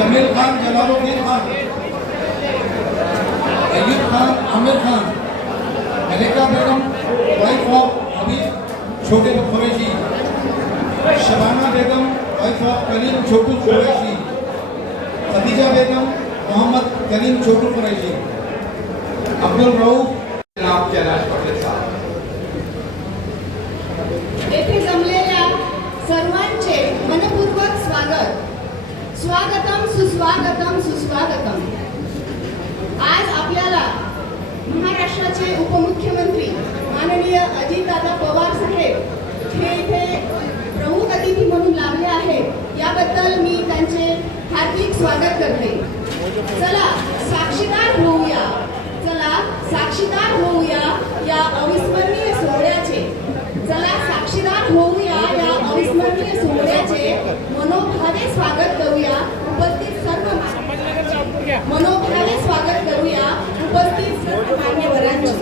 Jameel Khan Jalaluddin Khan, Ayub Khan Aamir Khan, Malika Begum wife of Habib Chhote Qureshi, Shabana Begum wife of Karim Chhotu Qureshi, Khadija Begum Mohammad Karim Chhotu Qureshi, Abdul Rauf जनाब कैलाश पाटील साहब। येथे जमलेल्या सर्वांचे मनपूर्वक स्वागत। स्वागतम सुस्वागतम सुस्वागतम। आज आपल्याला महाराष्ट्राचे उपमुख्यमंत्री माननीय अजितदादा पवार साहेब हे इथे प्रमुख अतिथी म्हणून लाभले आहेत, याबद्दल मी त्यांचे हार्दिक स्वागत करते। चला साक्षीदार होऊया, चला साक्षीदार होऊया या अविस्मरणीय सोहळ्याचे, चला साक्षीदार होऊया या अविस्मरणीय सोहळ्याचे मनोभावे स्वागत करूया। उपस्थित सर्व मनोभावे स्वागत करूया उपस्थित सर्व मान्यवरांचे।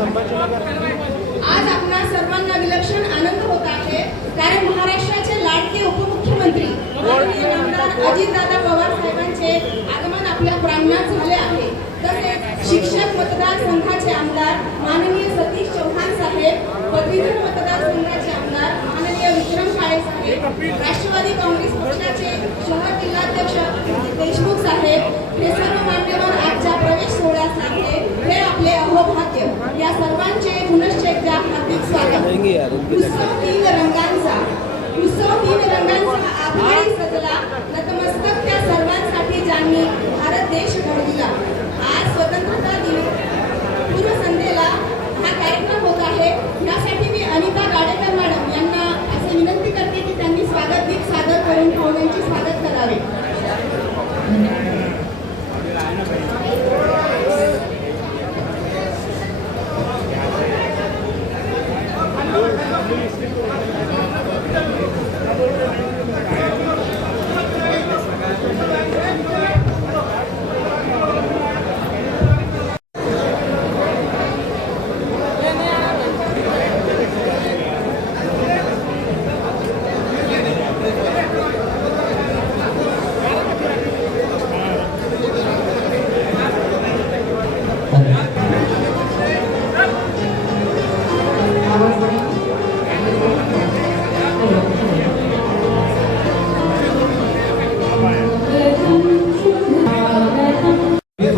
आज आपणा सर्वांना विलक्षण आनंद होत आहे, कारण महाराष्ट्राचे लाडके उपमुख्यमंत्री माननीय आमदार अजितदादा पवार साहेबांचे आगमन आपल्या प्रांगणात झाले आहे। तसेच शिक्षक मतदारसंघाचे आमदार माननीय सतीश चव्हाण साहेब, पदवीधर मतदारसंघाचे आमदार माननीय विक्रम काळे साहेब, राष्ट्रवादी काँग्रेस पक्षाचे शहर जिल्हाध्यक्ष देशमुख साहेब हे सर्व मान्यवर आजच्या प्रवेश सोहळ्यास लागले, हे आपले अहोभाग्य। या सर्वांचे पुनश्च एकदा हार्दिक स्वागत। उत्सव तीन रंगांचा, उत्सव तीन रंगांचा आभाळी सजला, नतमस्तक त्या सर्वांसाठी ज्यांनी भारत देश घडविला। आज स्वतंत्रता दिन पूर्वसंध्येला हा कार्यक्रम होत आहे, यासाठी मी अनिता गाडेकर मॅडम यांना असे विनंती करते की त्यांनी स्वागत गीत सादर करून पाहुण्यांचे स्वागत करावे।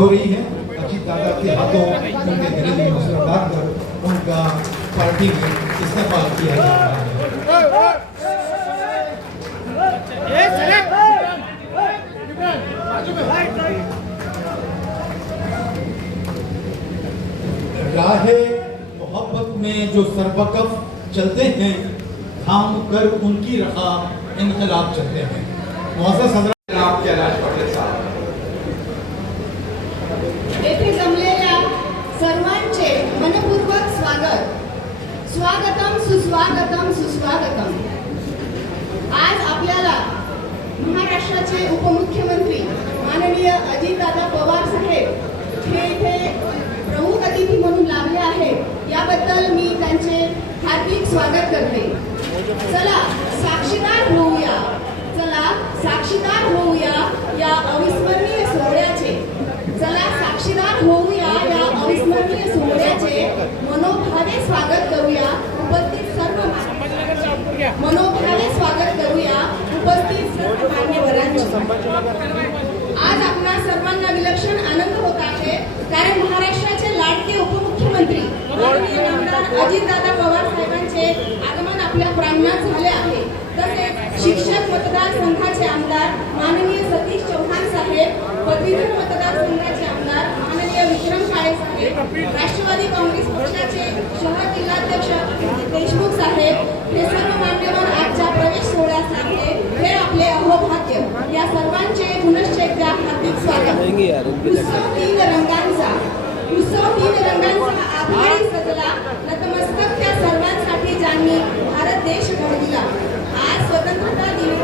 हो रही है अजीत दादा के हाथों उनके गले में मसला डालकर उनका पार्टी में इस्तेमाल किया जा रहा है। राहे मोहब्बत में जो सरबकफ चलते हैं, थाम कर उनकी रखा इनकलाब चलते हैं। मुअज़्ज़ज़ हज़रत जनाब कैलाश पाटील साहब। येथे जमलेल्या सर्वांचे मनपूर्वक स्वागत। स्वागतम सुस्वागतम सुस्वागतम। आज आपल्याला महाराष्ट्राचे उपमुख्यमंत्री माननीय अजितदादा पवार साहेब हे इथे प्रमुख अतिथी म्हणून लाभले आहेत, याबद्दल मी त्यांचे हार्दिक स्वागत करते। चला साक्षीदार होऊया, चला साक्षीदार होऊया या अविस्मरणीय सोहळ्याचे, चला साक्षीदार होऊया या अविस्मरणीय सोहळ्याचे मनोभावे स्वागत करूया। उपस्थित सर्व मनोभावे स्वागत करूया उपस्थित सर्व मान्यवरांचे। आज आपणा सर्वांना विलक्षण आनंद होत आहे, कारण महाराष्ट्राचे लाडके उपमुख्यमंत्री माननीय आमदार अजितदादा पवार साहेबांचे आगमन आपल्या प्रांगणात झाले आहे। तसेच शिक्षक मतदारसंघाचे आमदार माननीय सतीश चव्हाण साहेब, पदवीधर मतदारसंघाचे आमदार माननीय विक्रम काळे साहेब, राष्ट्रवादी काँग्रेस पक्षाचे शहर जिल्हाध्यक्ष देशमुख साहेब हे सर्व मान्यवर आजच्या प्रवेश सोहळ्यास लागले, हे आपले अहोभाग्य। या सर्वांचे पुनश्च एकदा हार्दिक स्वागत। उत्सव तीन रंगांचा, उत्सव तीन रंगांचा आभाळी सजला, नतमस्तक त्या सर्वांसाठी ज्यांनी भारत देश घडविला। आज स्वतंत्रता दिन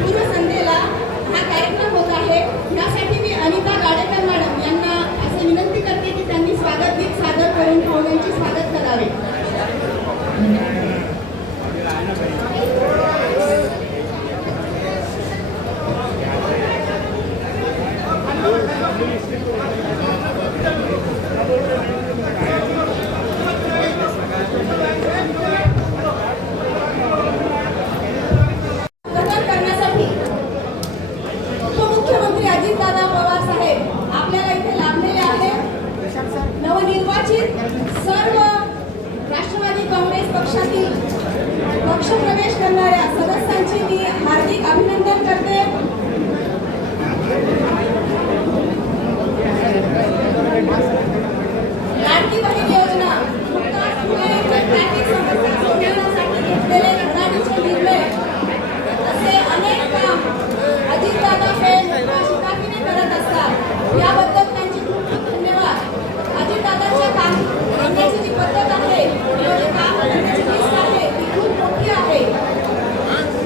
पूर्वसंध्येला हा कार्यक्रम होत आहे, यासाठी मी अनिता गाडेकर मॅडम यांना असे विनंती करते की त्यांनी स्वागत गीत सादर करून पाहुण्यांचे स्वागत करावे। प्रदान करण्यासाठी उपमुख्यमंत्री अजितदादा पवार साहेब आपल्याला इथे लाभलेले आहेत. नवनिर्वाचित सर्व राष्ट्रवादी काँग्रेस पक्षातील पक्षप्रवेश करणाऱ्या सदस्यांचे मी हार्दिक अभिनंदन करते. लाडकी बहीण योजना नुकताच पुणे येथे ट्रॅफिक समस्या सोडवण्यासाठी घेतलेले धडाडीचे निर्णय असे अनेक काम अजितदादा हे शिकारीने करत असतात. याबद्दल त्यांचे खूप खूप धन्यवाद. अजितदादांच्या काम करण्याची जी पद्धत आहे किंवा जे काम करण्याची लिस्ट आहे ती खूप मोठी आहे.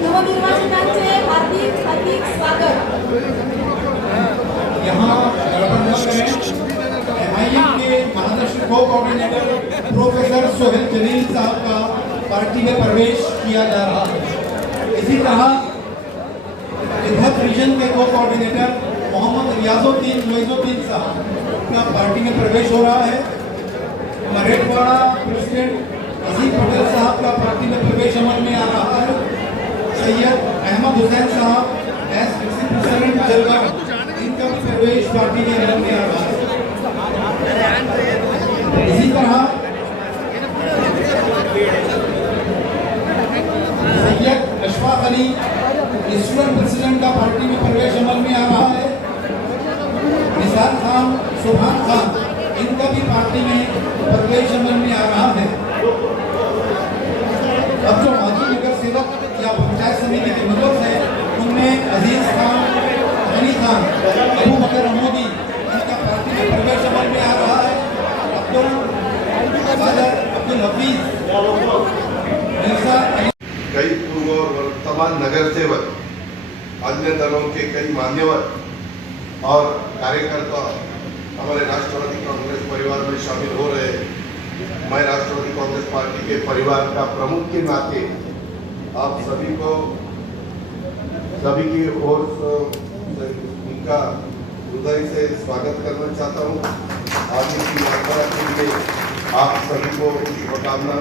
नवनिर्वाचितांचे हार्दिक हार्दिक स्वागत. यहाँ गड़बड़ हो रहे हैं। MIM के महाराष्ट्र को कोऑर्डिनेटर प्रोफेसर सोहेल जलील साहब का पार्टी में प्रवेश किया जा रहा है। इसी तरह विदर्भ रीजन के को कोऑर्डिनेटर मोहम्मद रियाजुद्दीन साहब का पार्टी में प्रवेश हो रहा है। मराठवाड़ा प्रेसिडेंट अजीम पटेल साहब का पार्टी में प्रवेश अमल में आ रहा है। सैयद अहमद हुसैन साहब एस प्रेसिडेंट जलगांव, इनका भी प्रवेश पार्टी में अमल में आ रहा है। इसी तरह सैयद अशफाक अली स्टूडेंट प्रेसिडेंट का पार्टी में प्रवेश अमल में आ रहा है। निसार खान, सुभान खान, इनका भी पार्टी में प्रवेश अमल में आ रहा है। अब जो माजी नगर सेवक या पंचायत समिति के मेंबर्स हैं उनमें अजीज खान, गनी खान, अबू बकर अमोदी, इनका पार्टी में प्रवेश अमल में आ रहा है। अब्दुल हफीज, मिर्जा अली, कई पूर्व और वर्तमान नगर सेवक, अन्य दलों के कई मान्यवर और कार्यकर्ता हमारे राष्ट्रवादी कांग्रेस परिवार में शामिल हो रहे हैं। मैं राष्ट्रवादी कांग्रेस पार्टी के परिवार का प्रमुख के नाते आप सभी को, सभी की ओर से उनका हृदय से स्वागत करना चाहता हूँ। आगे की यात्रा के लिए आप सभी को शुभकामना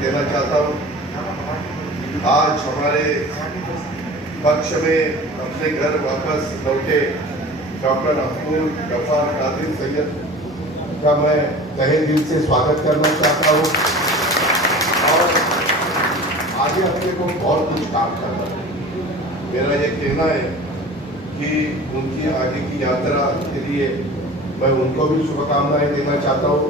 देना चाहता हूँ। आज हमारे पक्ष में अपने घर वापस लौटे डॉक्टर अब्दुल गफार कादिर सैयद का मैं तहे दिल से स्वागत करना चाहता हूँ। और आगे अपने को बहुत कुछ काम करना है। मेरा ये कहना है कि उनकी आगे की यात्रा के लिए मैं उनको भी शुभकामनाएं देना चाहता हूँ।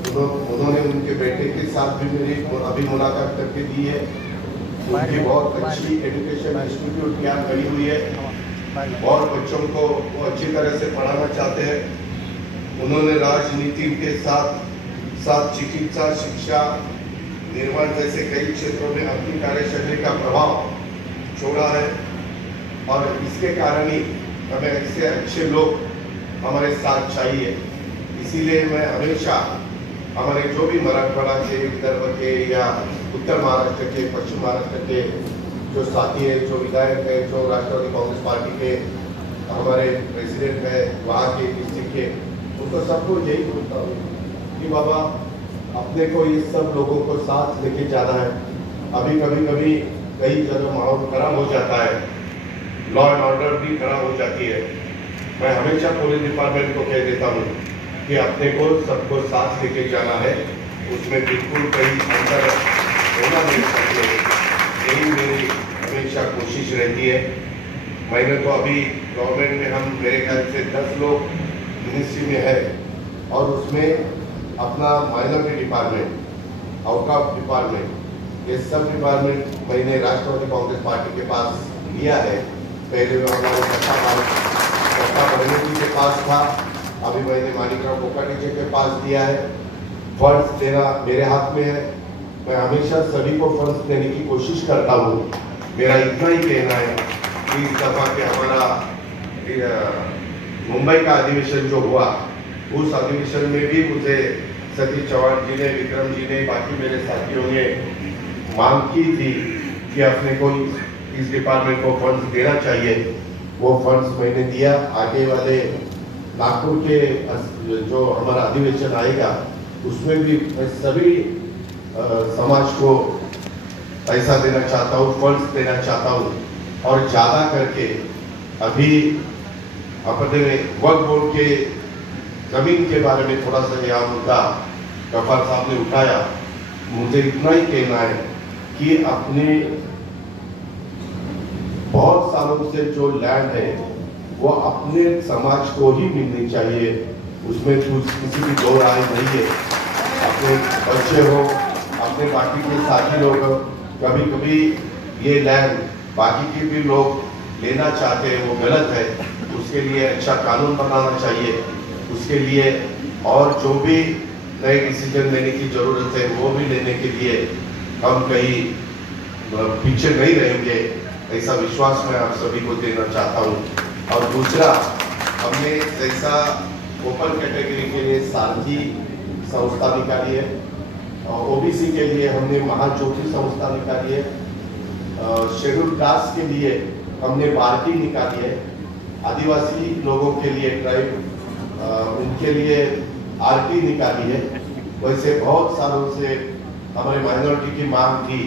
उन्होंने उनके बेटे के साथ भी मेरी अभी मुलाकात करके दी है। उनकी बहुत अच्छी एजुकेशन इंस्टीट्यूट यहाँ खड़ी हुई है और बच्चों को वो अच्छी तरह से पढ़ाना चाहते हैं। उन्होंने राजनीति के साथ साथ चिकित्सा, शिक्षा, निर्माण जैसे कई क्षेत्रों में अपनी कार्यशैली का प्रभाव छोड़ा है और इसके कारण ही हमें ऐसे अच्छे लोग हमारे साथ चाहिए। इसीलिए मैं हमेशा हमारे जो भी मराठवाड़ा के, विदर्भ के या उत्तर महाराष्ट्र के, पश्चिम महाराष्ट्र के जो साथी है, जो विधायक है, जो राष्ट्रवादी कांग्रेस पार्टी के हमारे प्रेसिडेंट है वहाँ के, डिस्ट्रिक्ट के, उनको सबको यही बोलता हूँ कि बाबा अपने को ये सब लोगों को साथ लेके जाना है। अभी कभी कई जगह माहौल खराब हो जाता है, लॉ एंड ऑर्डर भी खराब हो जाती है। मैं हमेशा पुलिस डिपार्टमेंट को कह देता हूँ कि अपने को सबको साथ लेके जाना है, उसमें बिल्कुल कहीं अंतर होना नहीं चाहिए। यही मेरी हमेशा कोशिश रहती है। मैंने तो अभी गवर्नमेंट में हम मेरे ख्याल से 10 लोग मिनिस्ट्री में है और उसमें अपना minority department, out of department, ये सब डिपार्टमेंट मैंने राष्ट्रवादी कांग्रेस पार्टी के पास लिया है। पहले में हमारे सत्ता बनर्जी के पास था, अभी मैंने मानिकराव कोकाटे जी के पास दिया है। फंड्स देना मेरे हाथ में है। मैं हमेशा सभी को फंड्स देने की कोशिश करता हूँ। मेरा इतना ही कहना है कि इस दफा के हमारा मुंबई का अधिवेशन जो हुआ, उस अधिवेशन में भी मुझे सतीश चौहान जी ने, विक्रम जी ने, बाकी मेरे साथियों ने मांग की थी कि अपने को इस डिपार्टमेंट को फंड्स देना चाहिए। वो फंड्स मैंने दिया। आगे वाले नागपुर के जो हमारा अधिवेशन आएगा उसमें भी मैं सभी समाज को पैसा देना चाहता हूँ, फंड्स देना चाहता हूँ। और ज़्यादा करके अभी अपने वक्फ बोर्ड के जमीन के बारे में थोड़ा सा यहाँ मुद्दा गफ्फार साहब ने उठाया। मुझे इतना ही कहना है कि अपने बहुत सालों से जो लैंड है वो अपने समाज को ही मिलनी चाहिए, उसमें कुछ किसी की दो राय नहीं है। अपने बच्चे हो, अपने बाकी के साथी लोग, कभी कभी ये लैंड बाकी के भी लोग लेना चाहते हैं, वो गलत है। उसके लिए अच्छा कानून बनाना चाहिए, उसके लिए और जो भी नए डिसीजन लेने की जरूरत है वो भी लेने के लिए हम कहीं पीछे नहीं रहेंगे, ऐसा विश्वास मैं आप सभी को देना चाहता हूँ। और दूसरा, हमने जैसा ओपन कैटेगरी के लिए सारथी संस्था निकाली है, ओबीसी के लिए हमने महाज्योति संस्था निकाली है, शेड्यूल कास्ट के लिए हमने भारती निकाली है, आदिवासी लोगों के लिए ट्राइब उनके लिए आरटी निकाली है। वैसे बहुत सालों से हमारे माइनॉरिटी की मांग थी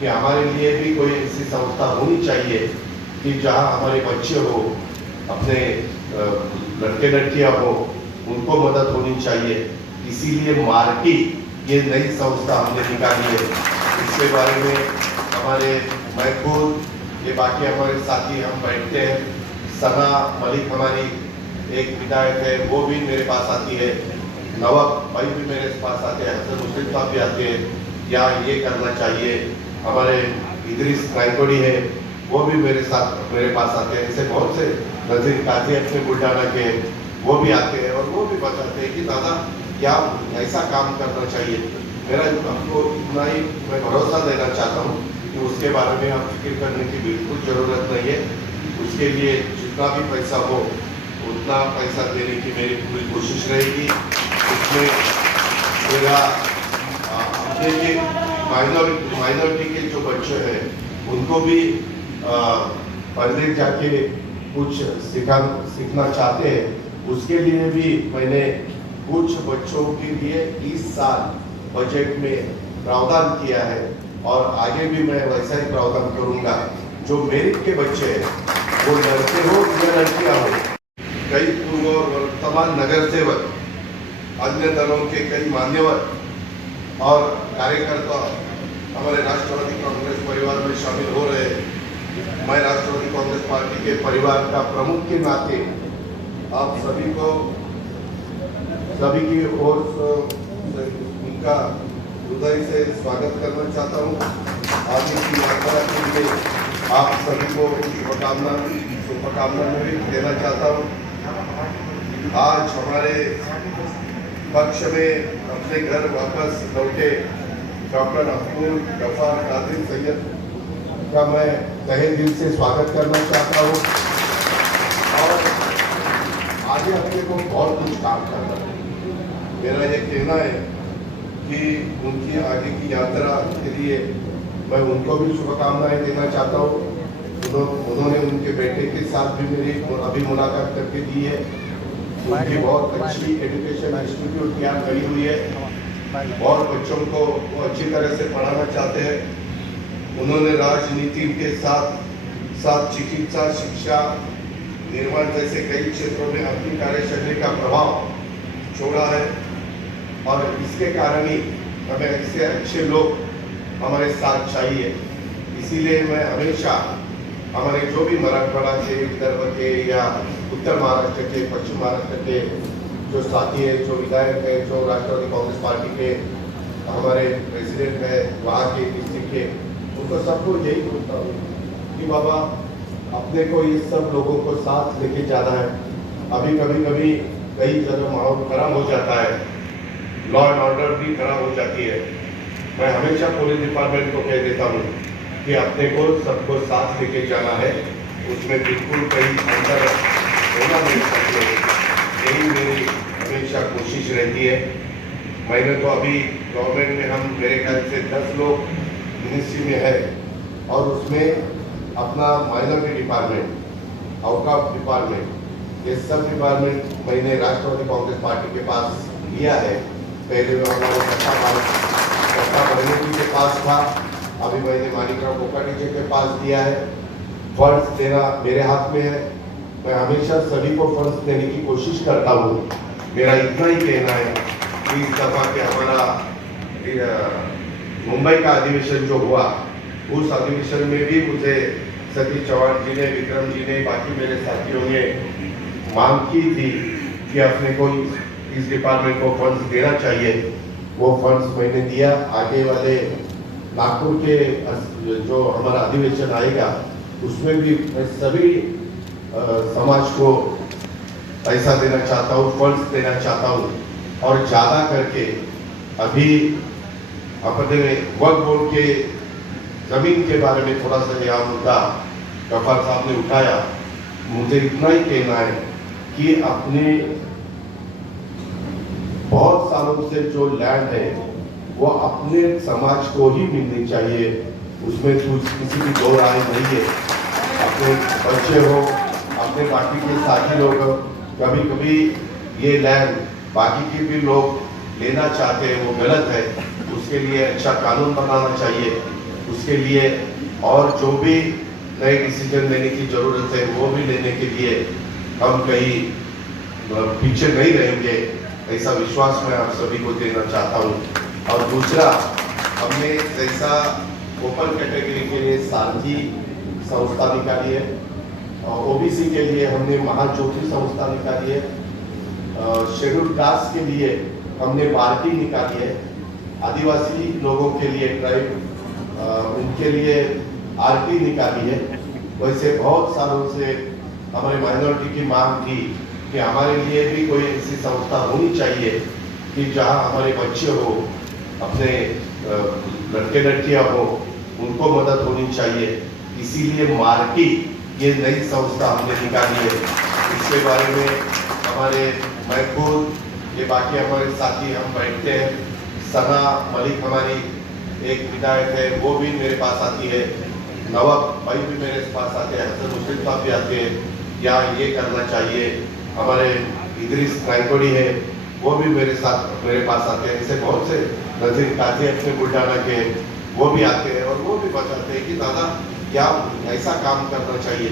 कि हमारे लिए भी कोई ऐसी संस्था होनी चाहिए कि जहां हमारे बच्चे हो, अपने लड़के लड़कियां हो, उनको मदद होनी चाहिए। इसीलिए मार्टी ये नई संस्था हमने निकाली है। इसके बारे में हमारे महफूज, ये बाकी हमारे साथी हम बैठते हैं, सना मलिक हमारी एक विधायक है, वो भी मेरे पास आती है, नवाब भाई भी मेरे पास आते हैं, हसन मुस्लिम साहब भी आते हैं, या ये करना चाहिए। हमारे इदरीस नाइकोडी है, वो भी मेरे पास आते हैं। ऐसे बहुत से नजीर काजी अपने बुल्ढाना के वो भी आते हैं और वो भी बताते हैं कि दादा क्या ऐसा काम करना चाहिए। मेरा आपको इतना ही मैं भरोसा देना चाहता हूँ कि उसके बारे में आप फिक्र करने की बिल्कुल ज़रूरत नहीं है। उसके लिए जितना भी पैसा हो उतना पैसा देने की मेरी पूरी कोशिश रहेगी। उसमें मेरा अपने के माइनॉरिटी के जो बच्चे हैं उनको भी परदेश जाके कुछ सीखना चाहते हैं, उसके लिए भी मैंने कुछ बच्चों के लिए इस साल बजट में प्रावधान किया है और आगे भी मैं वैसा ही प्रावधान करूंगा। जो मेरिट के बच्चे हैं वो लड़के हो या लड़कियां हो, कई पूर्व और वर्तमान नगर सेवक, अन्य दलों के कई मान्यवर और कार्यकर्ता हमारे राष्ट्रवादी कांग्रेस परिवार में शामिल हो रहे हैं। मैं राष्ट्रवादी कांग्रेस पार्टी के परिवार का प्रमुख के नाते आप सभी को, सभी की ओर उनका हृदय से स्वागत करना चाहता हूँ। आगे की यात्रा के लिए आप सभी को शुभकामना भी देना चाहता हूँ। आज हमारे पक्ष में अपने घर वापस लौटे डॉक्टर अब्दुल गफ्फार कादिर सैयद का मैं तहे दिल से स्वागत करना चाहता हूँ। और आगे अपने को बहुत कुछ काम करना है। मेरा ये कहना है कि उनकी आगे की यात्रा के लिए मैं उनको भी शुभकामनाएं देना चाहता हूँ। उन्होंने उनके बेटे के साथ भी मेरी अभी मुलाकात करके दी है। उनकी बहुत अच्छी एजुकेशन इंस्टीट्यूट तैयार करी हुई है और बच्चों को वो अच्छी तरह से पढ़ाना चाहते हैं। उन्होंने राजनीति के साथ साथ चिकित्सा, शिक्षा, निर्माण जैसे कई क्षेत्रों में अपनी कार्यशैली का प्रभाव छोड़ा है और इसके कारण ही हमें ऐसे अच्छे लोग हमारे साथ चाहिए। इसीलिए मैं हमेशा हमारे जो भी मराठवाड़ा के, विदर्भ के या उत्तर महाराष्ट्र के, पश्चिम महाराष्ट्र के जो साथी है, जो विधायक है, जो राष्ट्रवादी कांग्रेस पार्टी के हमारे प्रेसिडेंट है वहाँ के डिस्ट्रिक्ट के, उनको सबको यही बोलता हूँ कि बाबा अपने को ये सब लोगों को साथ लेके जाना है। अभी कभी कई जगह माहौल खराब हो जाता है, लॉ एंड ऑर्डर भी खराब हो जाती है। मैं हमेशा पुलिस डिपार्टमेंट को कह देता हूँ कि अपने को सबको साथ लेके जाना है, उसमें बिल्कुल कहीं अंतर होना नहीं चाहिए। यही मेरी हमेशा कोशिश रहती है। मैंने तो अभी गवर्नमेंट में हम मेरे ख्याल से 10 लोग मिनिस्ट्री में है और उसमें अपना माइनॉरिटी डिपार्टमेंट औकाफ डिपार्टमेंट, ये सब डिपार्टमेंट मैंने राष्ट्रवादी कांग्रेस पार्टी के पास लिया है। पहले वो हमारे सत्ता बरने जी के पास था, अभी मैंने मानिकराव कोकाटे जी के पास दिया है। फंड्स देना मेरे हाथ में है, मैं हमेशा सभी को फंड्स देने की कोशिश करता हूँ। मेरा इतना ही कहना है कि इस दफा के हमारा मुंबई का अधिवेशन जो हुआ, उस अधिवेशन में भी मुझे सतीश चौहान जी ने, विक्रम जी ने, बाकी मेरे साथियों ने मांग की थी कि अपने को इस डिपार्टमेंट को फंड्स देना चाहिए। वो फंड्स मैंने दिया। आगे वाले नागपुर के जो हमारा अधिवेशन आएगा उसमें भी मैं सभी समाज को पैसा देना चाहता हूँ, फंड्स देना चाहता हूँ। और ज़्यादा करके अभी अपने वक्फ बोर्ड के जमीन के बारे में थोड़ा सा यह मुद्दा गफ्फार साहब ने उठाया। मुझे इतना ही कहना है कि अपने बहुत सालों से जो लैंड है वो अपने समाज को ही मिलनी चाहिए, उसमें किसी की दो राय नहीं है। अपने बच्चे हो, अपने बाकी के साथी लोग, कभी कभी ये लैंड बाकी के भी लोग लेना चाहते हैं, वो गलत है। उसके लिए अच्छा कानून बनाना चाहिए, उसके लिए और जो भी नए डिसीजन लेने की जरूरत है वो भी लेने के लिए हम कहीं पीछे नहीं रहेंगे, ऐसा विश्वास मैं आप सभी को देना चाहता हूँ। और दूसरा, हमने जैसा ओपन कैटेगरी के लिए सारथी संस्था निकाली है, ओबीसी के लिए हमने महाज्योति संस्था निकाली है, शेड्यूल कास्ट के लिए हमने बार्टी निकाली है, आदिवासी लोगों के लिए ट्राइब उनके लिए आरटी निकाली है। वैसे बहुत सालों से हमारे माइनॉरिटी की मांग थी कि हमारे लिए भी कोई ऐसी संस्था होनी चाहिए कि जहां हमारे बच्चे हो, अपने लड़के लड़कियां हो, उनको मदद होनी चाहिए। इसीलिए मार्टी ये नई संस्था हमने निकाली है। इसके बारे में हमारे मैं खुद, ये बाकी हमारे साथी हम बैठते हैं, सना मलिक हमारी एक विधायक है, वो भी मेरे पास आती है, नवाब भाई भी मेरे पास आते हैं, हसन मुस्लिम साहब भी आते हैं, या ये करना चाहिए। हमारे इदरीस नाइकोडी है, वो भी मेरे पास आते हैं। ऐसे बहुत से नजीर काजी अपने बुल्डाना के, वो भी आते हैं और वो भी बताते हैं कि दादा क्या ऐसा काम करना चाहिए।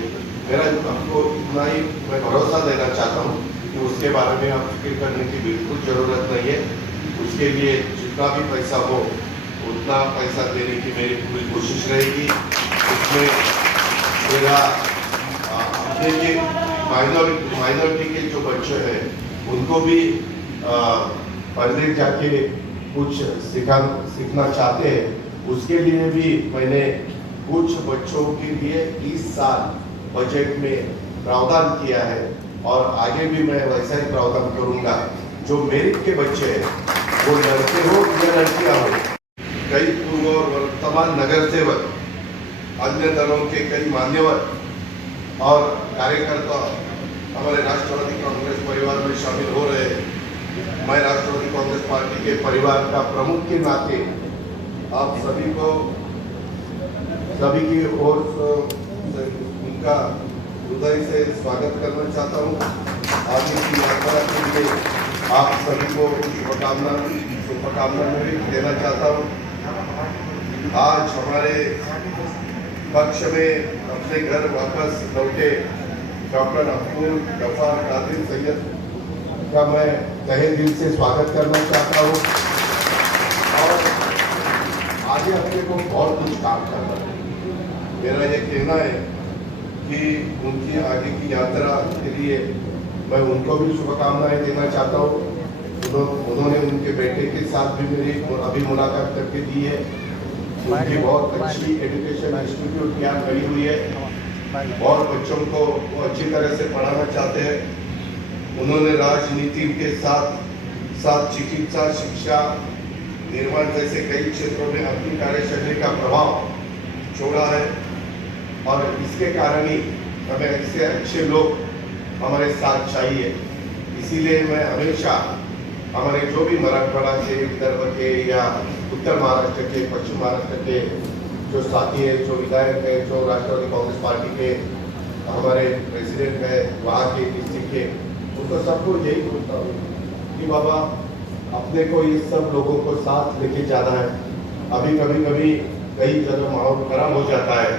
मेरा आपको इतना ही मैं भरोसा देना चाहता हूँ कि उसके बारे में आप फिक्र करने की बिल्कुल ज़रूरत नहीं है। उसके लिए जितना भी पैसा हो उतना पैसा देने की मेरी पूरी कोशिश रहेगी। उसमें मेरा अपने के माइनॉरिटी के जो बच्चे हैं उनको भी पढ़ने जाके कुछ सीखना चाहते हैं, उसके लिए भी मैंने कुछ बच्चों के लिए इस साल बजट में प्रावधान किया है और आगे भी मैं वैसा ही प्रावधान करूंगा। जो मेरिट के बच्चे हैं, वो लड़के हो या लड़कियां हो, कई पूर्व और वर्तमान नगर सेवक, अन्य दलों के कई मान्यवर और कार्यकर्ता हमारे राष्ट्रवादी कांग्रेस परिवार में शामिल हो रहे हैं। मैं राष्ट्रवादी कांग्रेस पार्टी के परिवार का प्रमुख के नाते आप सभी को, सभी की ओर उनका हृदय से स्वागत करना चाहता हूँ। आगे की यात्रा के लिए आप सभी को शुभकामना में देना चाहता हूँ। आज हमारे पक्ष में अपने घर वापस लौटे डॉक्टर अब्दुल गफ्फार कादिर सैयद का मैं तहे दिल से स्वागत करना चाहता हूँ। और आगे अपने को बहुत कुछ काम करना है। मेरा ये कहना है कि उनकी आगे की यात्रा के लिए मैं उनको भी शुभकामनाएं देना चाहता हूँ। उन्होंने उनके बेटे के साथ भी मेरी अभी मुलाकात करके दी है। उनकी बहुत अच्छी एजुकेशन इंस्टीट्यूट यहाँ खड़ी हुई है और बच्चों को वो अच्छी तरह से पढ़ाना चाहते हैं। उन्होंने राजनीति के साथ साथ चिकित्सा, शिक्षा, निर्माण जैसे कई क्षेत्रों में अपनी कार्यशैली का प्रभाव छोड़ा है और इसके कारण ही हमें ऐसे अच्छे लोग हमारे साथ चाहिए। इसीलिए मैं हमेशा हमारे जो भी मराठवाड़ा के, विदर्भ के या उत्तर महाराष्ट्र के, पश्चिम महाराष्ट्र के जो साथी है, जो विधायक है, जो राष्ट्रवादी कांग्रेस पार्टी के हमारे प्रेसिडेंट है वहाँ के डिस्ट्रिक्ट के, उनको सबको यही बोलता हूँ कि बाबा अपने को ये सब लोगों को साथ लेके जाना है। अभी कभी कई जगह माहौल खराब हो जाता है,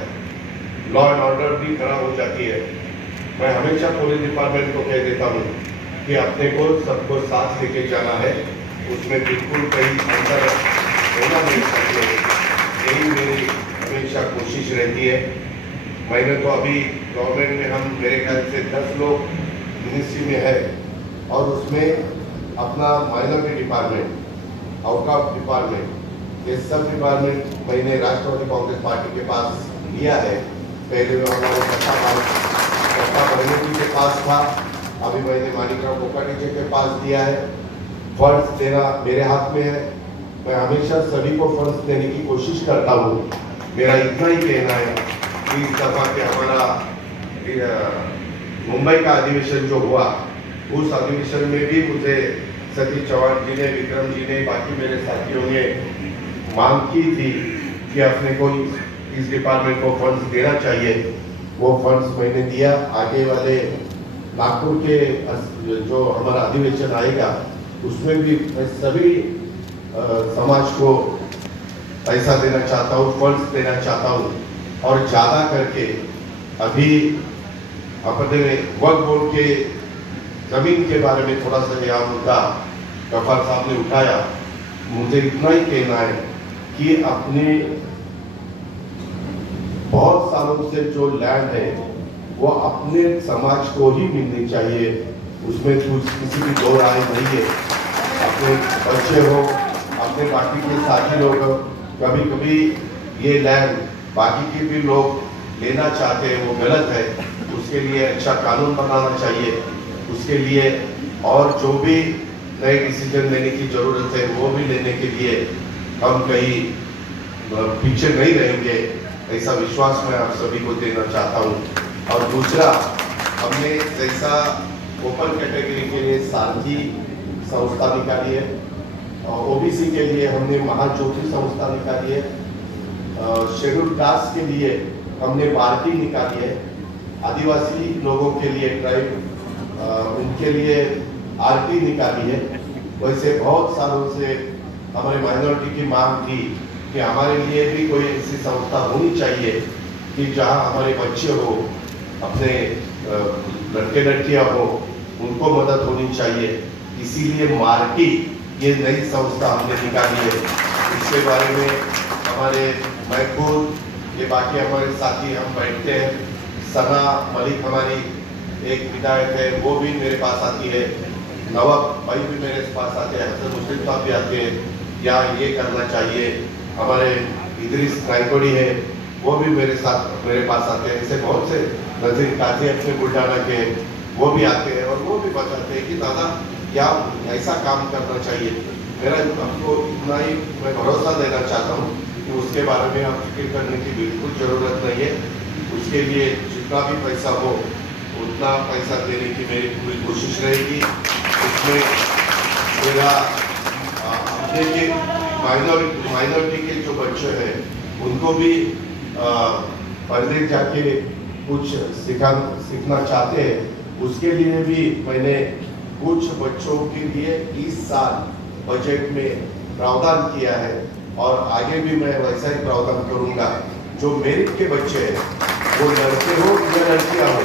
लॉ एंड ऑर्डर भी खराब हो जाती है। मैं हमेशा पुलिस डिपार्टमेंट को कह देता हूँ कि अपने को सबको साथ लेके जाना है, उसमें बिल्कुल कहीं अंतर होना नहीं चाहिए। यही मेरी हमेशा कोशिश रहती है। मैंने तो अभी गवर्नमेंट में हम मेरे ख्याल से 10 लोग मिनिस्ट्री में है, और उसमें अपना माइनॉरिटी डिपार्टमेंट, आउटकास्ट डिपार्टमेंट, ये सब डिपार्टमेंट मैंने राष्ट्रवादी कांग्रेस पार्टी के पास लिया है। पहले वो हमारे सत्ता बनर्जी के पास था, अभी मैंने माणिकराव कोकाटे जी के पास दिया है। फंड्स देना मेरे हाथ में है, मैं हमेशा सभी को फंड्स देने की कोशिश करता हूँ। मेरा इतना ही कहना है कि इस दफा के हमारा मुंबई का अधिवेशन जो हुआ, उस अधिवेशन में भी मुझे सतीश चौहान जी ने, विक्रम जी ने, बाकी मेरे साथियों ने मांग की थी कि अपने को इस डिपार्टमेंट को फंड्स देना चाहिए। वो फंड्स मैंने दिया। आगे वाले नागपुर के जो हमारा अधिवेशन आएगा उसमें भी मैं सभी समाज को पैसा देना चाहता हूँ, फंड्स देना चाहता हूँ। और ज़्यादा करके अभी अपने वक्फ बोर्ड के जमीन के बारे में थोड़ा सा यहाँ मुद्दा गफ्फार साहब ने उठाया। मुझे इतना ही कहना है कि अपने बहुत सालों से जो लैंड है वो अपने समाज को ही मिलनी चाहिए, उसमें कुछ किसी भी दो राय नहीं है। अपने बच्चे हो, अपने बाकी के साथी लोग हो, कभी ये लैंड बाकी के भी लोग लेना चाहते हैं, वो गलत है। उसके लिए अच्छा कानून बनाना चाहिए, उसके लिए और जो भी नए डिसीजन लेने की जरूरत है वो भी लेने के लिए हम कहीं पीछे नहीं रहेंगे, ऐसा विश्वास मैं आप सभी को देना चाहता हूँ। और दूसरा, हमने जैसा ओपन कैटेगरी के लिए सारथी संस्था निकाली है, ओबीसी के लिए हमने महाज्योति संस्था निकाली है, शेड्यूल कास्ट के लिए हमने भारती निकाली है, आदिवासी लोगों के लिए ट्राइब उनके लिए आरती निकाली है। वैसे बहुत सालों से हमारे माइनॉरिटी की मांग थी कि हमारे लिए भी कोई ऐसी संस्था होनी चाहिए कि जहां हमारे बच्चे हो, अपने लड़के लड़कियां हो, उनको मदद होनी चाहिए। इसीलिए मार्टी ये नई संस्था हमने निकाली है। इसके बारे में हमारे महफूज, ये बाकी हमारे साथी हम बैठते हैं, सना मलिक हमारी एक विधायक है, वो भी मेरे पास आती है, नवाब भाई भी मेरे पास आते हैं, हसन मुस्लिम साहब भी आते हैं, या ये करना चाहिए। हमारे इदरीस नाइकोडी है, वो भी मेरे पास आते हैं। ऐसे बहुत से नजीर काजी अपने बुल्डाना के, वो भी आते हैं और वो भी बताते हैं कि दादा क्या ऐसा काम करना चाहिए। मेरा आपको इतना ही मैं भरोसा देना चाहता हूँ कि उसके बारे में आप फिक्र करने की बिल्कुल ज़रूरत नहीं है। उसके लिए जितना भी पैसा हो उतना पैसा देने की मेरी पूरी कोशिश रहेगी। उसमें मेरा अपने के माइनॉरिटी के जो बच्चे हैं उनको भी पढ़ने जाके कुछ सीखना चाहते हैं, उसके लिए भी मैंने कुछ बच्चों के लिए इस साल बजट में प्रावधान किया है और आगे भी मैं वैसा ही प्रावधान करूंगा। जो मेरिट के बच्चे हैं वो लड़के हो या लड़कियां हो,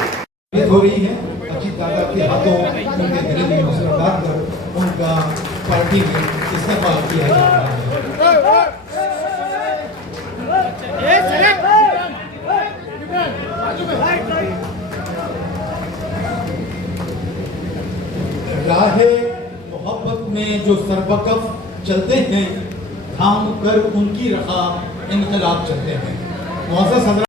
हो रही है अजीत दादा के हाथों उनके गले में मसला डालकर उनका पार्टी में इस्तेमाल किया जा रहा है। राहे मोहब्बत में जो सरबकफ चलते हैं, थाम कर उनकी रखा इनकलाब चलते हैं। मुअज़्ज़ज़ हज़रात,